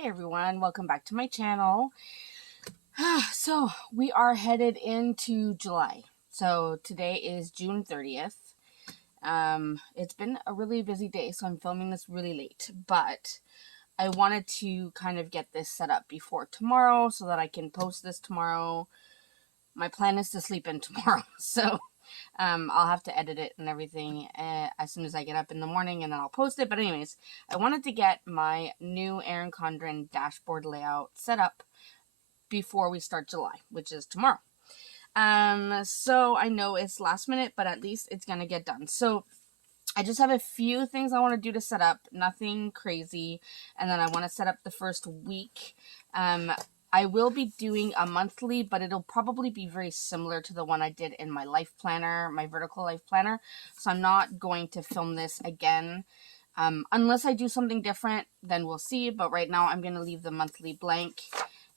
Hey everyone, welcome back to my channel. So we are headed into July. So today is June 30th. It's been a really busy day, so I'm filming this really late, but I wanted to kind of get this set up before tomorrow so that I can post this tomorrow. My plan is to sleep in tomorrow, so I'll have to edit it and everything as soon as I get up in the morning, and then I'll post it. But anyways, I wanted to get my new Erin Condren dashboard layout set up before we start July, which is tomorrow. So I know it's last minute, but at least it's gonna get done. So I just have a few things I want to do to set up, nothing crazy, and then I want to set up the first week. I will be doing a monthly, but it'll probably be very similar to the one I did in my life planner, my vertical life planner. So I'm not going to film this again. Unless I do something different, then we'll see. But right now I'm going to leave the monthly blank,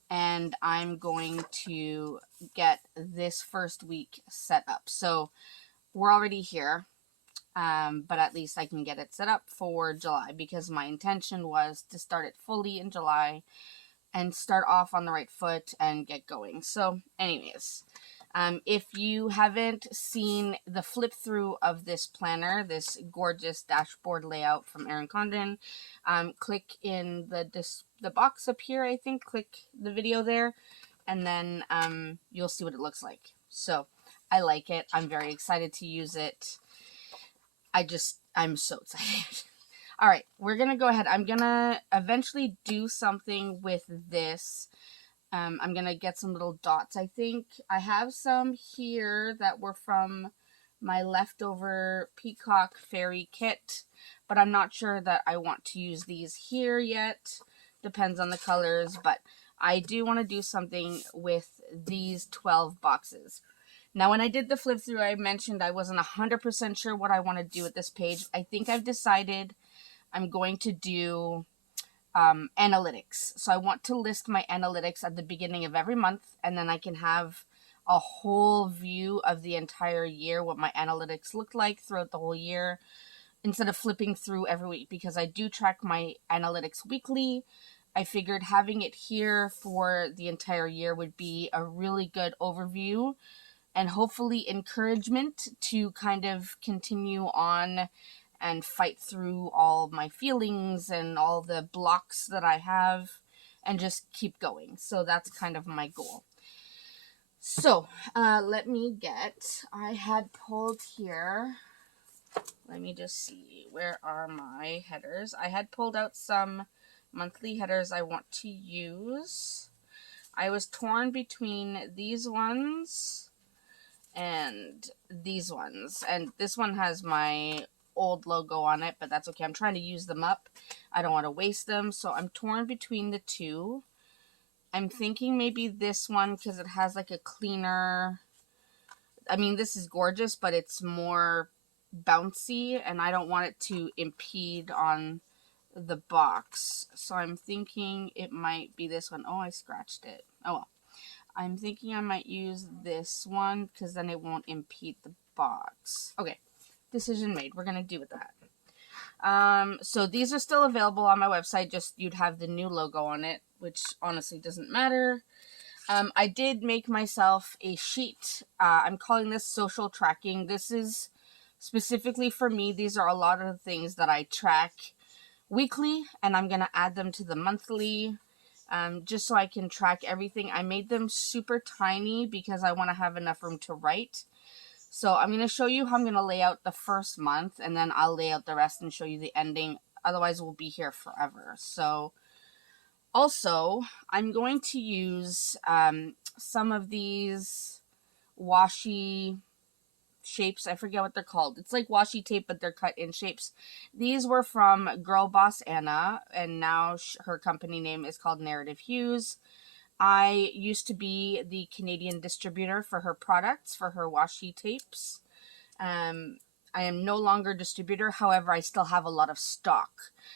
and I'm going to get this first week set up. So we're already here. But at least I can get it set up for July, because my intention was to start it fully in July and start off on the right foot and get going. So anyways, if you haven't seen the flip through of this planner, this gorgeous dashboard layout from Erin Condren, click in the box up here, I think, click the video there, and then you'll see what it looks like. So I like it. I'm very excited to use it. I'm so excited. All right, we're going to go ahead. I'm going to eventually do something with this. I'm going to get some little dots, I think. I have some here that were from my leftover Peacock Fairy kit, but I'm not sure that I want to use these here yet. Depends on the colors, but I do want to do something with these 12 boxes. Now, when I did the flip through, I mentioned I wasn't 100% sure what I want to do with this page. I think I've decided I'm going to do analytics. So I want to list my analytics at the beginning of every month, and then I can have a whole view of the entire year, what my analytics look like throughout the whole year, instead of flipping through every week, because I do track my analytics weekly. I figured having it here for the entire year would be a really good overview and hopefully encouragement to kind of continue on and fight through all my feelings and all the blocks that I have and just keep going. So that's kind of my goal. So let me I had pulled here, let me just see, where are my headers? I had pulled out some monthly headers I want to use. I was torn between these ones and these ones, and this one has my old logo on it, but that's okay. I'm trying to use them up. I don't want to waste them, so I'm torn between the two. I'm thinking maybe this one, because it has like a cleaner, I mean, this is gorgeous, but it's more bouncy, and I don't want it to impede on the box. So I'm thinking it might be this one. Oh, I scratched it. Oh well. I'm thinking I might use this one, because then it won't impede the box. Okay, decision made. We're going to do with that. So these are still available on my website, just you'd have the new logo on it, which honestly doesn't matter. I did make myself a sheet. I'm calling this social tracking. This is specifically for me. These are a lot of the things that I track weekly, and I'm going to add them to the monthly. Just so I can track everything. I made them super tiny because I want to have enough room to write. So I'm going to show you how I'm going to lay out the first month, and then I'll lay out the rest and show you the ending. Otherwise, we'll be here forever. So also, I'm going to use some of these washi shapes. I forget what they're called. It's like washi tape, but they're cut in shapes. These were from Girl Boss Anna, and now her company name is called Narrative Hues. I used to be the Canadian distributor for her products, for her washi tapes. I am no longer distributor. However, I still have a lot of stock.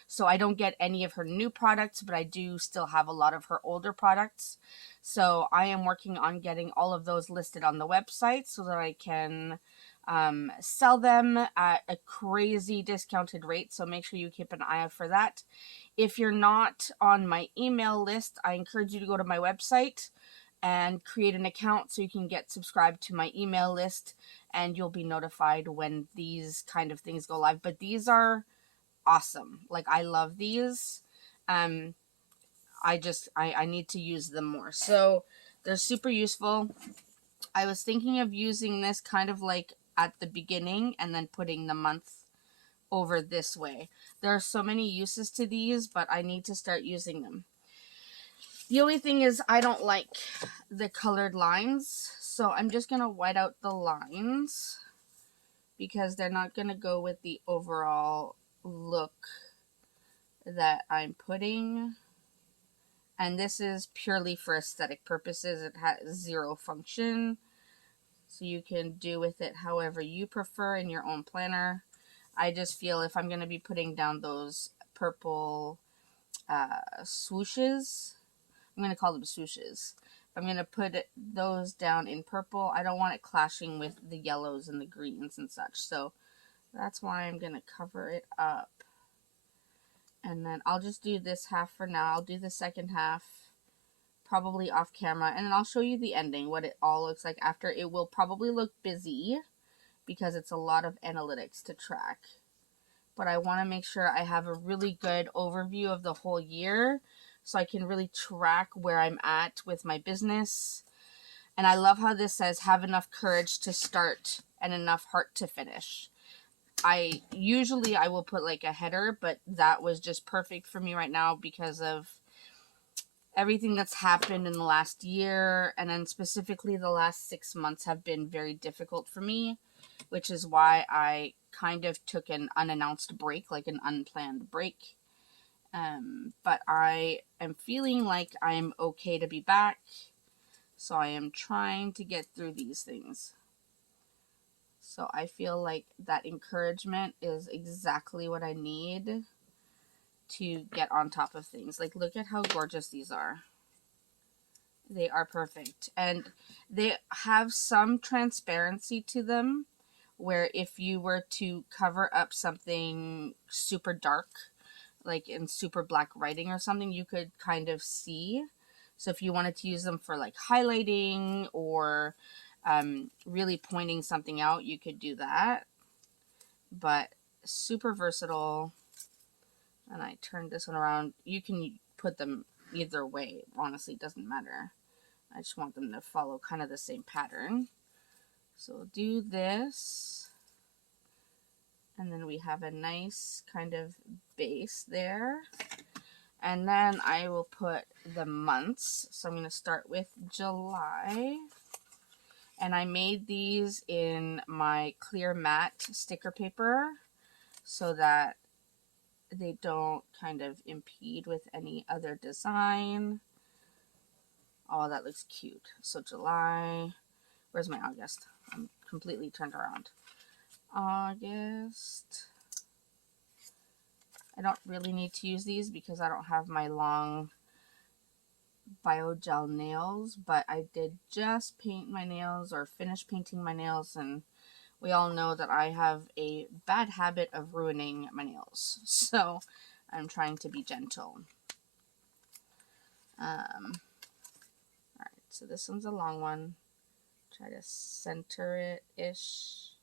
So I don't get any of her new products, but I do still have a lot of her older products. So I am working on getting all of those listed on the website so that I can sell them at a crazy discounted rate. So make sure you keep an eye out for that. If you're not on my email list, I encourage you to go to my website and create an account so you can get subscribed to my email list, and you'll be notified when these kind of things go live. But these are awesome. Like, I love these. I need to use them more. So they're super useful. I was thinking of using this kind of like at the beginning and then putting the month over this way. There are so many uses to these, but I need to start using them. The only thing is I don't like the colored lines, so I'm just going to white out the lines because they're not going to go with the overall look that I'm putting. And this is purely for aesthetic purposes. It has zero function, so you can do with it however you prefer in your own planner. I just feel if I'm going to be putting down those purple swooshes, I'm going to call them swooshes. I'm going to put those down in purple. I don't want it clashing with the yellows and the greens and such. So that's why I'm going to cover it up. And then I'll just do this half for now. I'll do the second half probably off camera. And then I'll show you the ending, what it all looks like after. It will probably look busy because it's a lot of analytics to track. But I want to make sure I have a really good overview of the whole year so I can really track where I'm at with my business. And I love how this says, have enough courage to start and enough heart to finish. I will put like a header, but that was just perfect for me right now because of everything that's happened in the last year. And then specifically the last 6 months have been very difficult for me, which is why I kind of took an unannounced break, like an unplanned break. But I am feeling like I'm okay to be back. So I am trying to get through these things. So I feel like that encouragement is exactly what I need to get on top of things. Like, look at how gorgeous these are. They are perfect. And they have some transparency to them, where if you were to cover up something super dark, like in super black writing or something, you could kind of see. So if you wanted to use them for like highlighting or really pointing something out, you could do that. But super versatile. And I turned this one around. You can put them either way. Honestly, it doesn't matter. I just want them to follow kind of the same pattern. So do this. And then we have a nice kind of base there. And then I will put the months. So I'm going to start with July. And I made these in my clear matte sticker paper so that they don't kind of impede with any other design. Oh, that looks cute. So July. Where's my August? I'm completely turned around. August. I don't really need to use these because I don't have my long biogel nails, but I did just paint my nails or finish painting my nails, and we all know that I have a bad habit of ruining my nails, so I'm trying to be gentle. Alright, so this one's a long one. Try to center it-ish.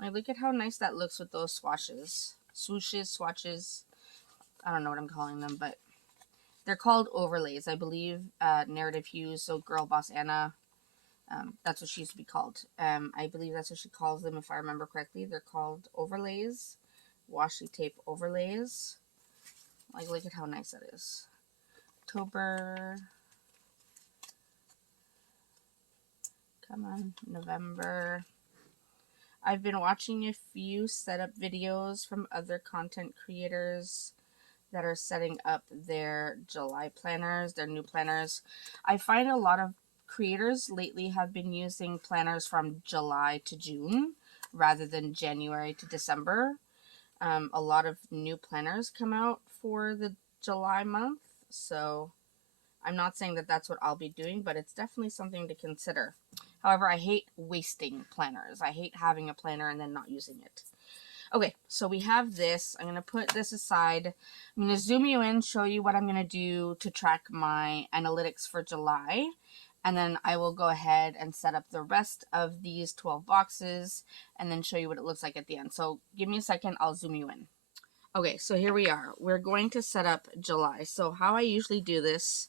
Like, look at how nice that looks with those swashes. Swooshes, swatches. I don't know what I'm calling them, but they're called overlays. I believe Narrative Hues, so Girl Boss Anna, that's what she used to be called. I believe that's what she calls them, if I remember correctly. They're called overlays. Washi tape overlays. Like, look at how nice that is. October. Come on, November. I've been watching a few setup videos from other content creators that are setting up their July planners, their new planners. I find a lot of creators lately have been using planners from July to June rather than January to December. A lot of new planners come out for the July month, so I'm not saying that that's what I'll be doing, but it's definitely something to consider. However, I hate wasting planners. I hate having a planner and then not using it. Okay, so we have this. I'm going to put this aside. I'm going to zoom you in, show you what I'm going to do to track my analytics for July. And then I will go ahead and set up the rest of these 12 boxes and then show you what it looks like at the end. So give me a second, I'll zoom you in. Okay, so here we are. We're going to set up July. So how I usually do this,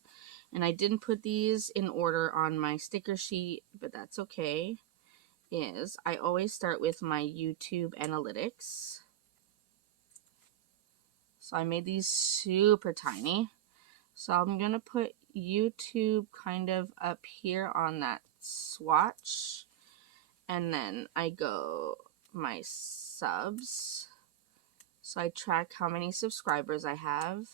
and I didn't put these in order on my sticker sheet, but that's okay, is I always start with my YouTube analytics. So I made these super tiny. So I'm going to put YouTube kind of up here on that swatch. And then I go my subs. So I track how many subscribers I have.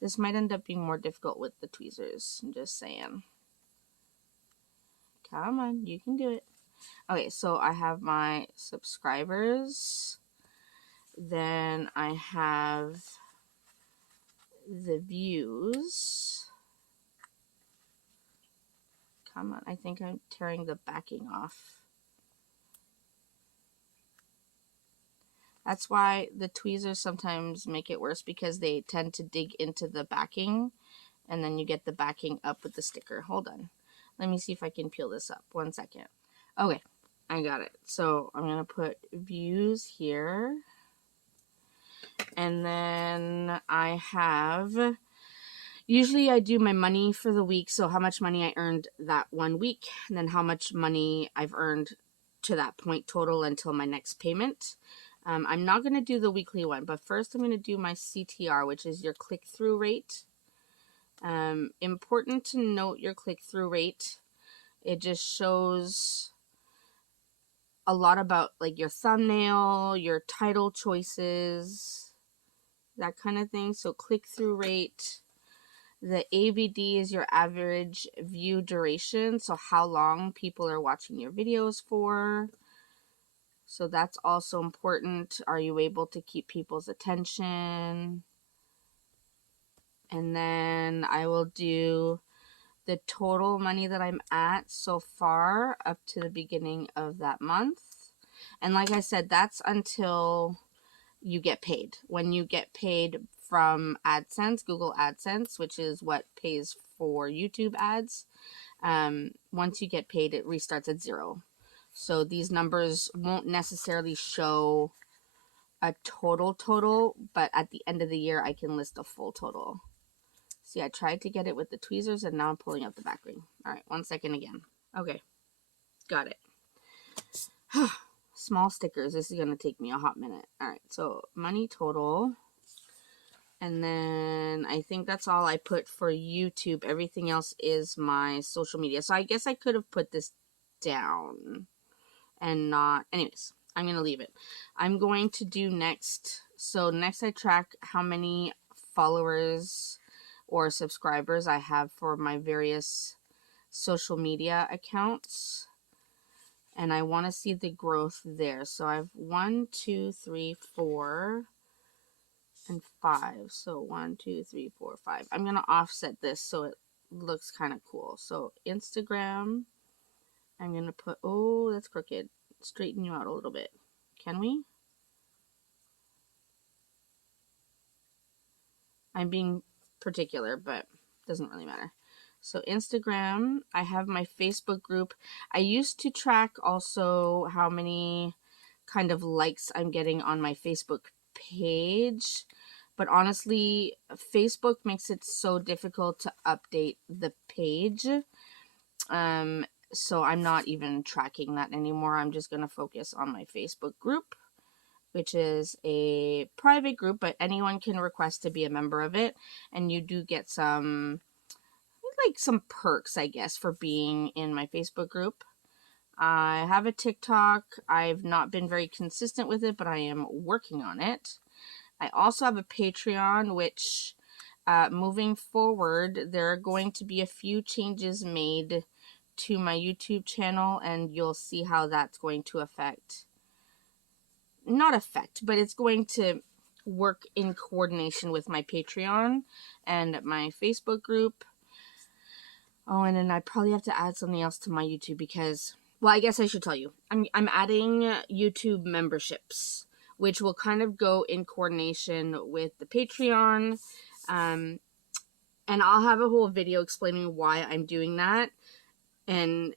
This might end up being more difficult with the tweezers. I'm just saying. Come on, you can do it. Okay, so I have my subscribers. Then I have the views. Come on, I think I'm tearing the backing off. That's why the tweezers sometimes make it worse, because they tend to dig into the backing, and then you get the backing up with the sticker. Hold on. Let me see if I can peel this up. 1 second. Okay, I got it. So I'm going to put views here. And then I have, usually I do my money for the week. So how much money I earned that 1 week, and then how much money I've earned to that point total until my next payment. I'm not going to do the weekly one, but first I'm going to do my CTR, which is your click-through rate. Important to note your click-through rate. It just shows a lot about like your thumbnail, your title choices, that kind of thing. So click-through rate. The AVD is your average view duration, so how long people are watching your videos for. So that's also important. Are you able to keep people's attention? And then I will do the total money that I'm at so far up to the beginning of that month. And like I said, that's until you get paid. When you get paid from AdSense, Google AdSense, which is what pays for YouTube ads, once you get paid, it restarts at 0. So these numbers won't necessarily show a total, but at the end of the year, I can list a full total. See, I tried to get it with the tweezers, and now I'm pulling out the back ring. All right, 1 second again. Okay, got it. Small stickers. This is going to take me a hot minute. All right, so money total. And then I think that's all I put for YouTube. Everything else is my social media. So I guess I could have put this down and not. Anyways, I'm going to leave it. I'm going to do next. So next I track how many followers or subscribers I have for my various social media accounts. And I want to see the growth there. So I have 1, 2, 3, 4, and 5. So 1, 2, 3, 4, 5. I'm going to offset this so it looks kind of cool. So Instagram, I'm going to put, oh, that's crooked. Straighten you out a little bit. Can we? I'm being particular, but doesn't really matter. So Instagram, I have my Facebook group. I used to track also how many kind of likes I'm getting on my Facebook page. But honestly, Facebook makes it so difficult to update the page. So I'm not even tracking that anymore. I'm just going to focus on my Facebook group, which is a private group, but anyone can request to be a member of it. And you do get some perks, I guess, for being in my Facebook group. I have a TikTok. I've not been very consistent with it, but I am working on it. I also have a Patreon, which moving forward, there are going to be a few changes made to my YouTube channel, and you'll see how that's going to but it's going to work in coordination with my Patreon and my Facebook group. Oh, and then I probably have to add something else to my YouTube, because well, I guess I should tell you. I'm adding YouTube memberships, which will kind of go in coordination with the Patreon. Um, and I'll have a whole video explaining why I'm doing that. And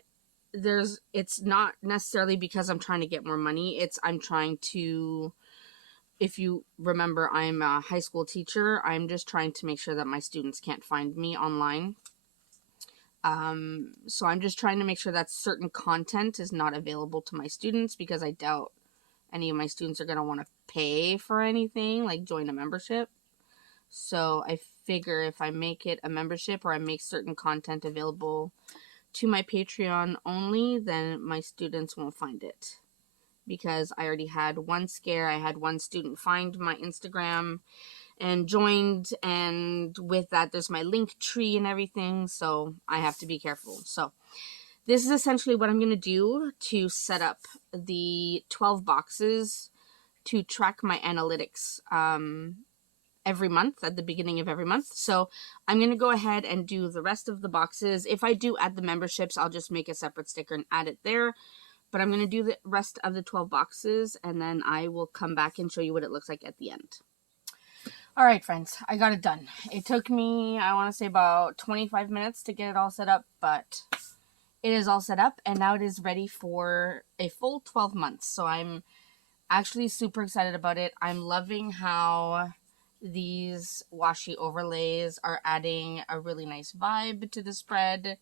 it's not necessarily because I'm trying to get more money. I'm trying to, if you remember, I'm a high school teacher. I'm just trying to make sure that my students can't find me online. So I'm just trying to make sure that certain content is not available to my students, because I doubt any of my students are going to want to pay for anything, like join a membership. So I figure if I make it a membership, or I make certain content available to my Patreon only, then my students won't find it. Because I already had one scare. I had one student find my Instagram and joined, and with that there's my link tree and everything, so I have to be careful. So this is essentially what I'm going to do to set up the 12 boxes to track my analytics every month, at the beginning of every month. So I'm going to go ahead and do the rest of the boxes. If I do add the memberships, I'll just make a separate sticker and add it there. But I'm going to do the rest of the 12 boxes, and then I will come back and show you what it looks like at the end. All right, friends, I got it done. It took me, I want to say, about 25 minutes to get it all set up, but it is all set up, and now it is ready for a full 12 months. So I'm actually super excited about it. I'm loving how these washi overlays are adding a really nice vibe to the spread.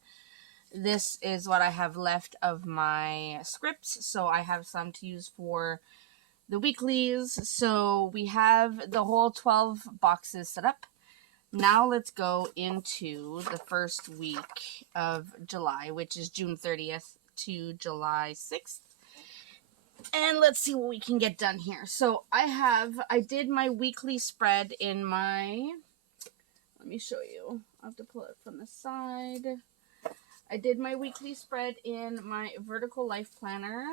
This is what I have left of my scripts, so I have some to use for the weeklies. So we have the whole 12 boxes set up. Now let's go into the first week of July, which is June 30th to July 6th. And let's see what we can get done here. So I did my weekly spread in my, let me show you. I'll have to pull it from the side. I did my weekly spread in my Vertical Life Planner.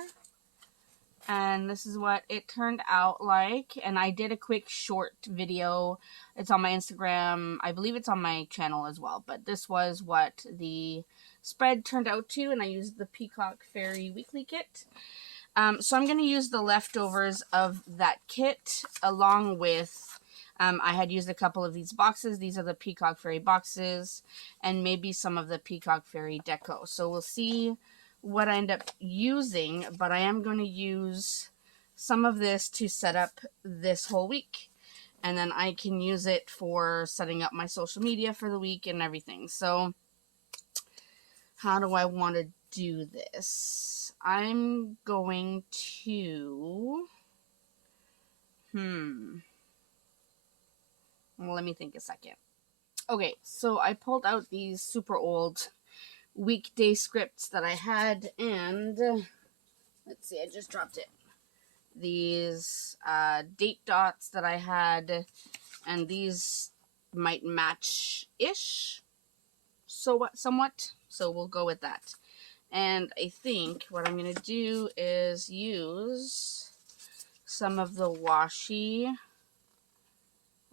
And this is what it turned out like. And I did a quick short video. It's on my Instagram. I believe it's on my channel as well. But this was what the spread turned out to. And I used the Peacock Fairy Weekly Kit. So I'm going to use the leftovers of that kit along with, I had used a couple of these boxes. These are the Peacock Fairy boxes. And maybe some of the Peacock Fairy deco. So we'll see what I end up using, but I am going to use some of this to set up this whole week, and then I can use it for setting up my social media for the week and everything. So how do I want to do this? I'm going to well, let me think a second. Okay, so I pulled out these super old weekday scripts that I had, and let's see, I just dropped it. These date dots that I had, and these might match-ish, so somewhat, so we'll go with that. And I think what I'm going to do is use some of the washi.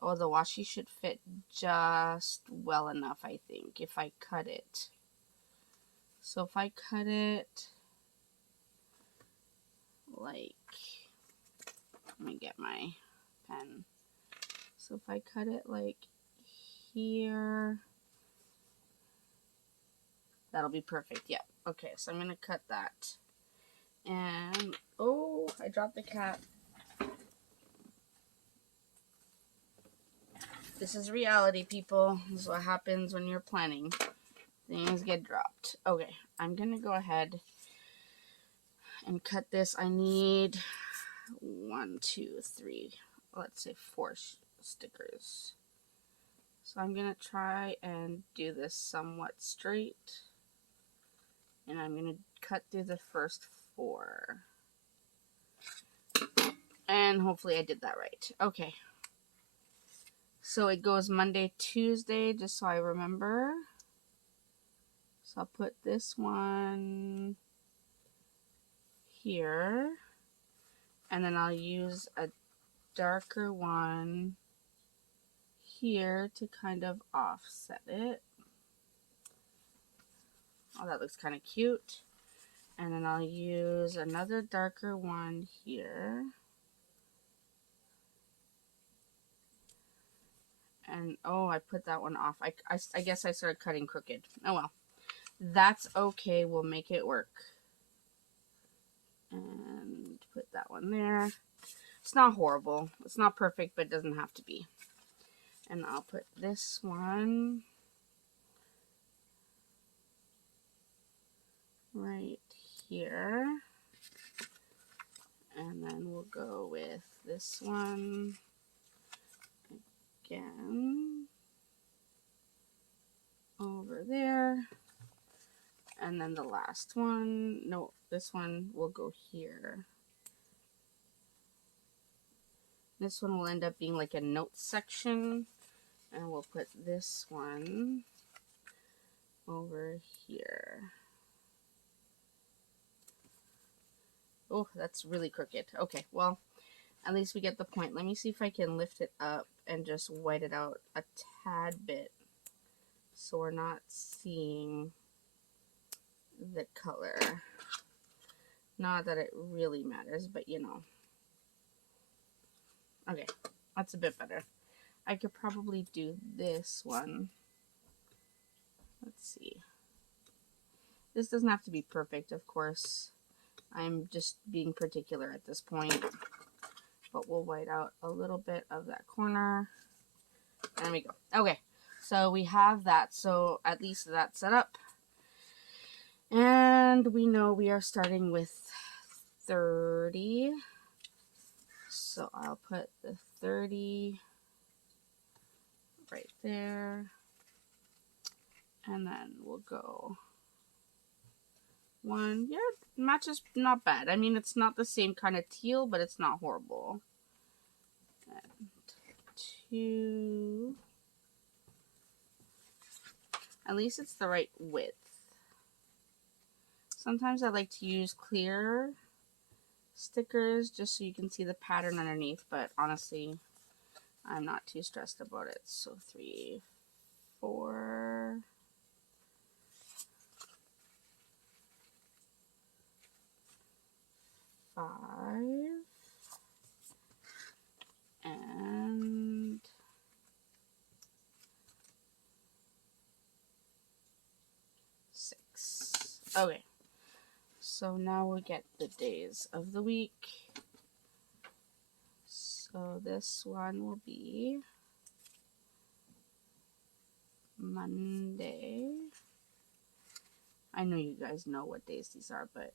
Oh, the washi should fit just well enough, I think, if I cut it. So if I cut it like, let me get my pen. So if I cut it like here, that'll be perfect. Yep. Okay, so I'm going to cut that. And, oh, I dropped the cap. This is reality, people. This is what happens when you're planning. Things get dropped. Okay, I'm going to go ahead and cut this. I need 1, 2, 3, let's say 4 stickers. So I'm going to try and do this somewhat straight. And I'm going to cut through the first 4. And hopefully I did that right. Okay. So it goes Monday, Tuesday, just so I remember. So I'll put this one here. And then I'll use a darker one here to kind of offset it. Oh, that looks kind of cute. And then I'll use another darker one here. And oh, I put that one off. I guess I started cutting crooked. Oh well. That's okay. We'll make it work. And put that one there. It's not horrible. It's not perfect, but it doesn't have to be. And I'll put this one right here. And then we'll go with this one again over there. And then the last one, no, this one will go here. This one will end up being like a notes section. And we'll put this one over here. Oh, that's really crooked. Okay, well, at least we get the point. Let me see if I can lift it up and just white it out a tad bit so we're not seeing the color. Not that it really matters, but you know. Okay, that's a bit better. I could probably do this one. Let's see. This doesn't have to be perfect, of course. I'm just being particular at this point. But we'll white out a little bit of that corner. There we go. Okay, so we have that. So at least that's set up. And we know we are starting with 30. So I'll put the 30 right there. And then we'll go 1. Yeah, matches not bad. I mean, it's not the same kind of teal, but it's not horrible. And 2. At least it's the right width. Sometimes I like to use clear stickers just so you can see the pattern underneath, but honestly, I'm not too stressed about it. So 3, 4, 5, and 6. Okay, so now we get the days of the week. So this one will be Monday. I know you guys know what days these are, but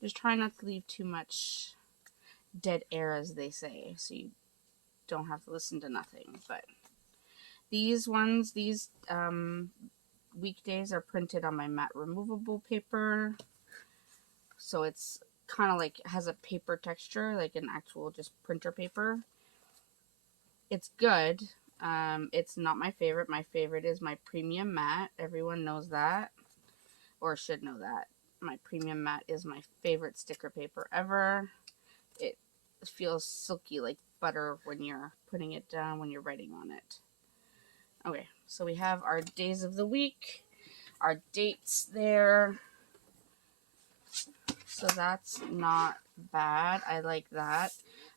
just try not to leave too much dead air, as they say, so you don't have to listen to nothing. But these ones, these weekdays are printed on my matte removable paper, so it's kind of like has a paper texture, like an actual just printer paper. It's good. It's not my favorite. My favorite is my premium matte. Everyone knows that, or should know that. My premium matte is my favorite sticker paper ever. It feels silky like butter when you're putting it down, when you're writing on it. Okay, so we have our days of the week, our dates there. So that's not bad. I like that.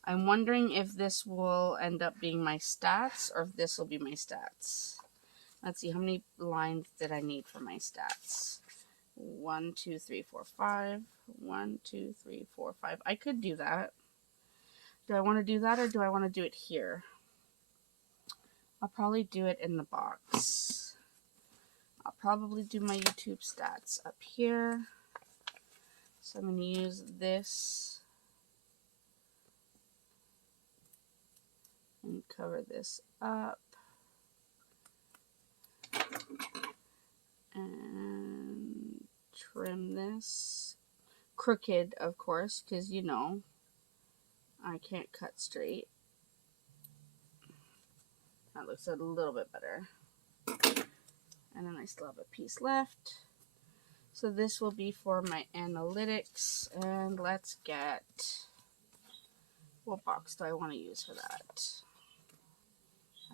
I'm wondering if this will end up being my stats or if this will be my stats. Let's see, how many lines did I need for my stats? 1, 2, 3, 4, 5. 1, 2, 3, 4, 5. I could do that. Do I want to do that or do I want to do it here? I'll probably do it in the box. I'll probably do my YouTube stats up here. So I'm going to use this and cover this up. And trim this. Crooked, of course, because you know, I can't cut straight. That looks a little bit better. And then I still have a piece left. So this will be for my analytics. And let's get, what box do I want to use for that?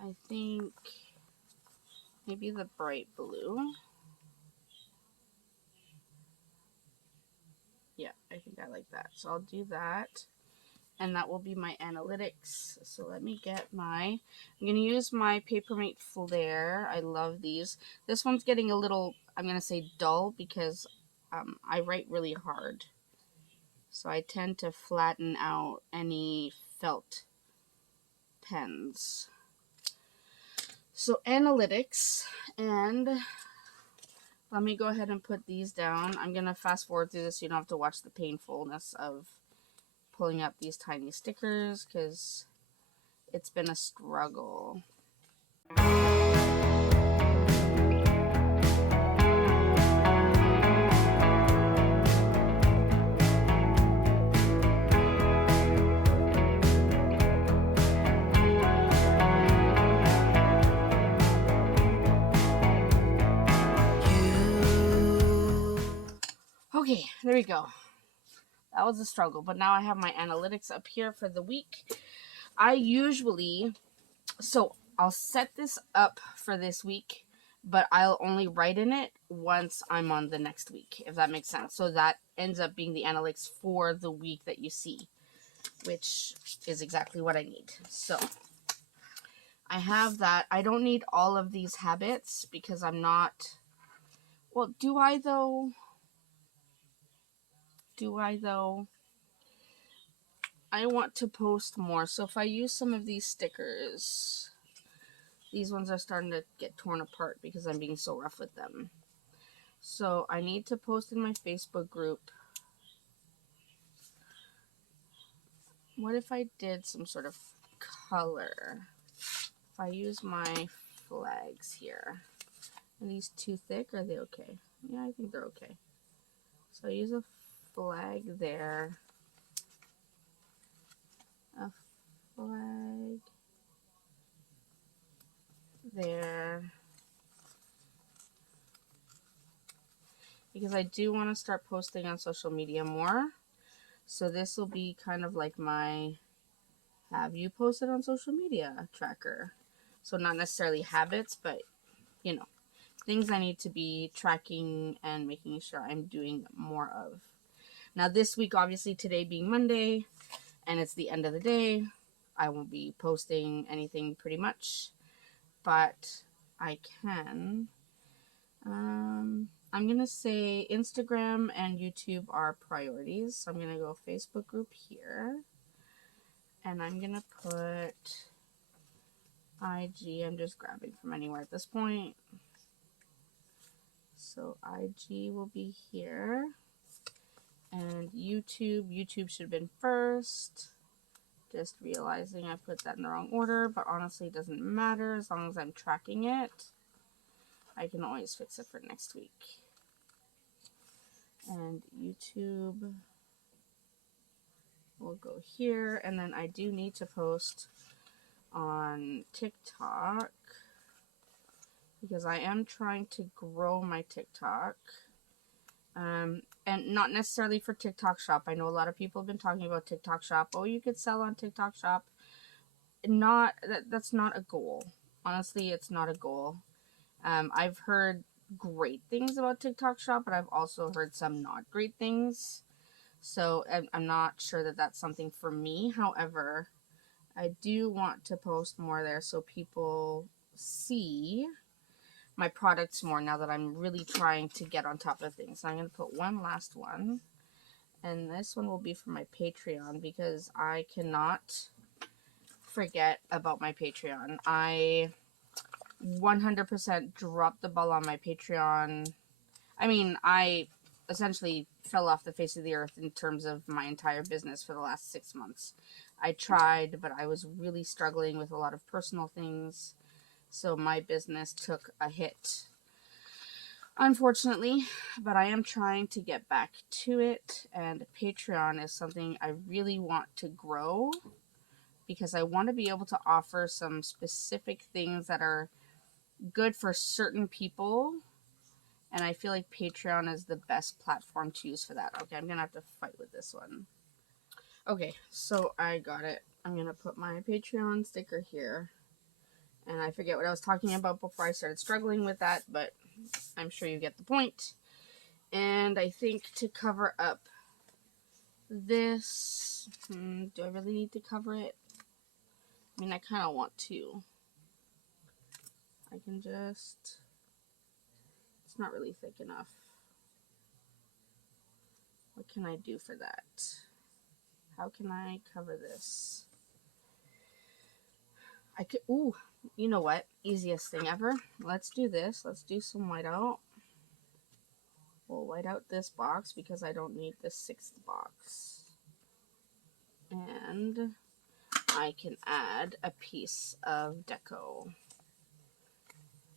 I think maybe the bright blue. Yeah, I think I like that. So I'll do that. And that will be my analytics. So let me get I'm going to use my Papermate Flare. I love these. This one's getting a little, I'm going to say dull because I write really hard. So I tend to flatten out any felt pens. So analytics, and let me go ahead and put these down. I'm going to fast forward through this so you don't have to watch the painfulness of pulling up these tiny stickers because it's been a struggle. Okay, there we go. That was a struggle, but now I have my analytics up here for the week. I'll set this up for this week, but I'll only write in it once I'm on the next week, if that makes sense. So that ends up being the analytics for the week that you see, which is exactly what I need. So I have that. I don't need all of these habits because I'm not, well, do I though? I want to post more. So if I use some of these stickers, these ones are starting to get torn apart because I'm being so rough with them. So I need to post in my Facebook group. What if I did some sort of color? If I use my flags here. Are these too thick? Are they okay? Yeah, I think they're okay. So I use a flag there. A flag there. Because I do want to start posting on social media more. So this will be kind of like my have you posted on social media tracker. So not necessarily habits, but you know, things I need to be tracking and making sure I'm doing more of. Now this week, obviously today being Monday and it's the end of the day, I won't be posting anything pretty much, but I can. I'm going to say Instagram and YouTube are priorities. So I'm going to go Facebook group here. And I'm going to put IG. I'm just grabbing from anywhere at this point. So IG will be here. And YouTube should have been first. Just realizing I put that in the wrong order, but honestly it doesn't matter as long as I'm tracking it. I can always fix it for next week. And YouTube will go here, and then I do need to post on TikTok because I am trying to grow my TikTok. And not necessarily for TikTok Shop. I know a lot of people have been talking about TikTok Shop. Oh, you could sell on TikTok Shop. That's not a goal. Honestly, it's not a goal. I've heard great things about TikTok Shop, but I've also heard some not great things. So I'm not sure that that's something for me. However, I do want to post more there so people see my products more now that I'm really trying to get on top of things. So I'm going to put one last one. And this one will be for my Patreon because I cannot forget about my Patreon. I 100% dropped the ball on my Patreon. I mean, I essentially fell off the face of the earth in terms of my entire business for the last 6 months. I tried, but I was really struggling with a lot of personal things. So my business took a hit, unfortunately, but I am trying to get back to it. And Patreon is something I really want to grow because I want to be able to offer some specific things that are good for certain people. And I feel like Patreon is the best platform to use for that. Okay, I'm going to have to fight with this one. Okay, so I got it. I'm going to put my Patreon sticker here. And I forget what I was talking about before I started struggling with that, but I'm sure you get the point. And I think to cover up this, do I really need to cover it? I mean, I kind of want to. I can just, it's not really thick enough. What can I do for that? How can I cover this? I could, ooh, you know what? Easiest thing ever. Let's do this. Let's do some whiteout. We'll white out this box because I don't need the 6th box. And I can add a piece of deco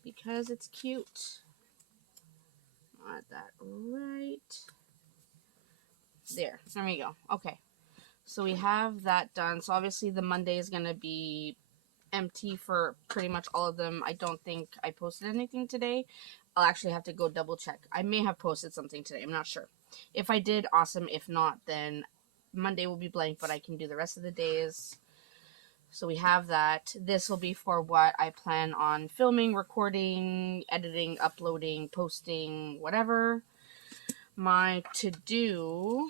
because it's cute. Add that right there. There we go. Okay. So we have that done. So obviously the Monday is going to be empty for pretty much all of them. I don't think I posted anything today. I'll actually have to go double check. I may have posted something today. I'm not sure. If I did, awesome. If not, then Monday will be blank, but I can do the rest of the days. So we have that. This will be for what I plan on filming, recording, editing, uploading, posting, whatever. My to-do.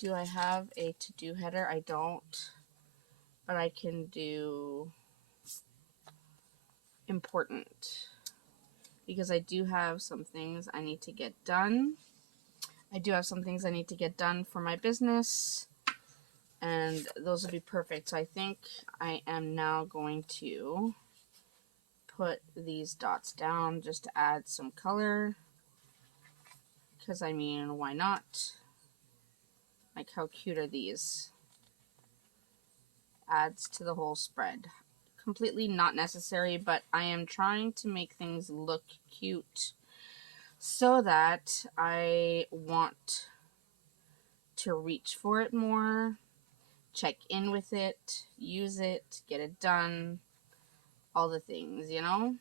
Do I have a to-do header? I don't. But I can do important. Because I do have some things I need to get done. I do have some things I need to get done for my business. And those will be perfect. So I think I am now going to put these dots down just to add some color. Because, I mean, why not? Like, how cute are these? Adds to the whole spread. Completely not necessary, but I am trying to make things look cute so that I want to reach for it more, check in with it, use it, get it done, all the things, you know?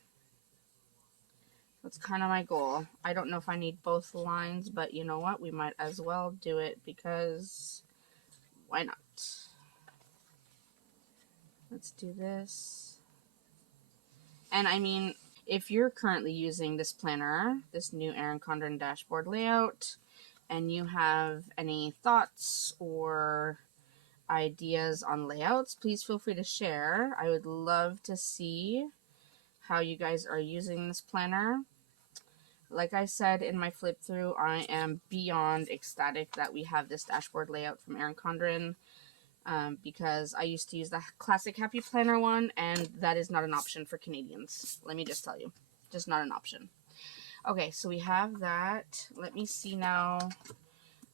That's kind of my goal. I don't know if I need both lines, but you know what? We might as well do it because why not? Let's do this. And I mean, if you're currently using this planner, this new Erin Condren dashboard layout, and you have any thoughts or ideas on layouts, please feel free to share. I would love to see how you guys are using this planner. Like I said in my flip through, I am beyond ecstatic that we have this dashboard layout from Erin Condren, because I used to use the classic Happy Planner one, and that is not an option for Canadians. Let me just tell you, just not an option. Okay, so we have that. Let me see now.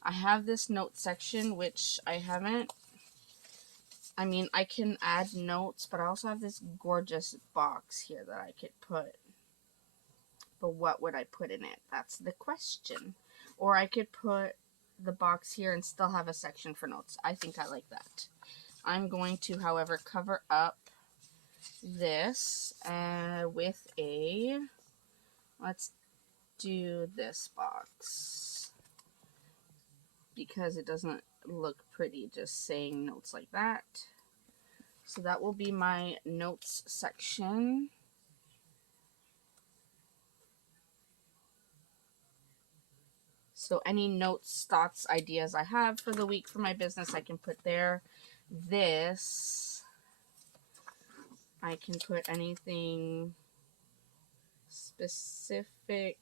I have this note section, which I haven't. I mean, I can add notes, but I also have this gorgeous box here that I could put. But what would I put in it? That's the question. Or I could put the box here and still have a section for notes. I think I like that. I'm going to, however, cover up this with a, let's do this box because it doesn't look pretty just saying notes like that. So that will be my notes section. So any notes, thoughts, ideas I have for the week for my business, I can put there. This, I can put anything specific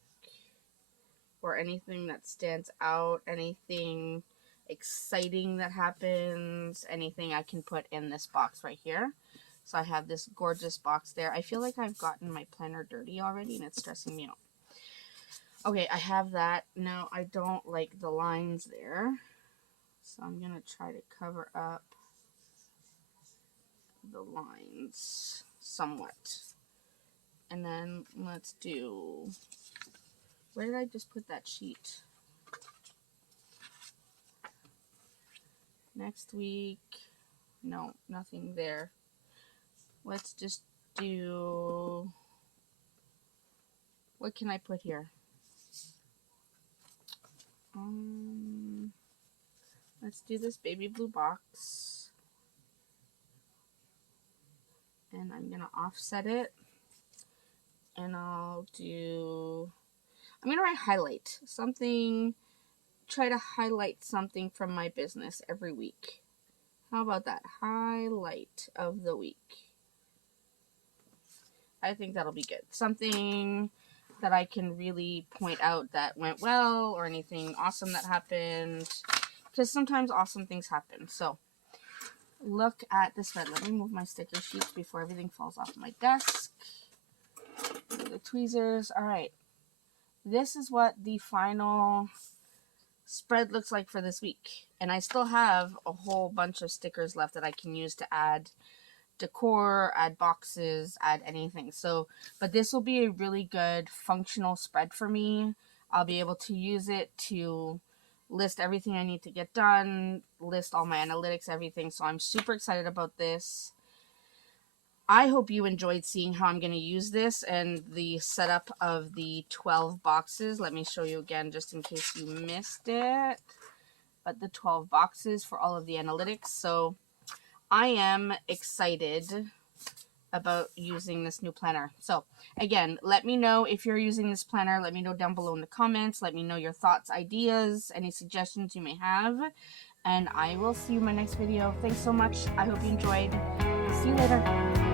or anything that stands out, anything exciting that happens, anything I can put in this box right here. So I have this gorgeous box there. I feel like I've gotten my planner dirty already and it's stressing me out. Okay, I have that. Now, I don't like the lines there, so I'm going to try to cover up the lines somewhat. And then let's do, where did I just put that sheet? Next week, no, nothing there. Let's just do, what can I put here? Let's do this baby blue box. And I'm going to offset it. And I'm going to write highlight. Something try to highlight something from my business every week. How about that? Highlight of the week. I think that'll be good. Something that I can really point out that went well, or anything awesome that happened, because sometimes awesome things happen. So look at this spread. Let me move my sticker sheets before everything falls off my desk. The tweezers. All right, this is what the final spread looks like for this week, and I still have a whole bunch of stickers left that I can use to add decor, add boxes, add anything. So, but this will be a really good functional spread for me. I'll be able to use it to list everything I need to get done, list all my analytics, everything. So I'm super excited about this. I hope you enjoyed seeing how I'm going to use this and the setup of the 12 boxes. Let me show you again just in case you missed it. But the 12 boxes for all of the analytics. So I am excited about using this new planner. So again, let me know if you're using this planner. Let me know down below in the comments. Let me know your thoughts, ideas, any suggestions you may have. And I will see you in my next video. Thanks so much. I hope you enjoyed. See you later.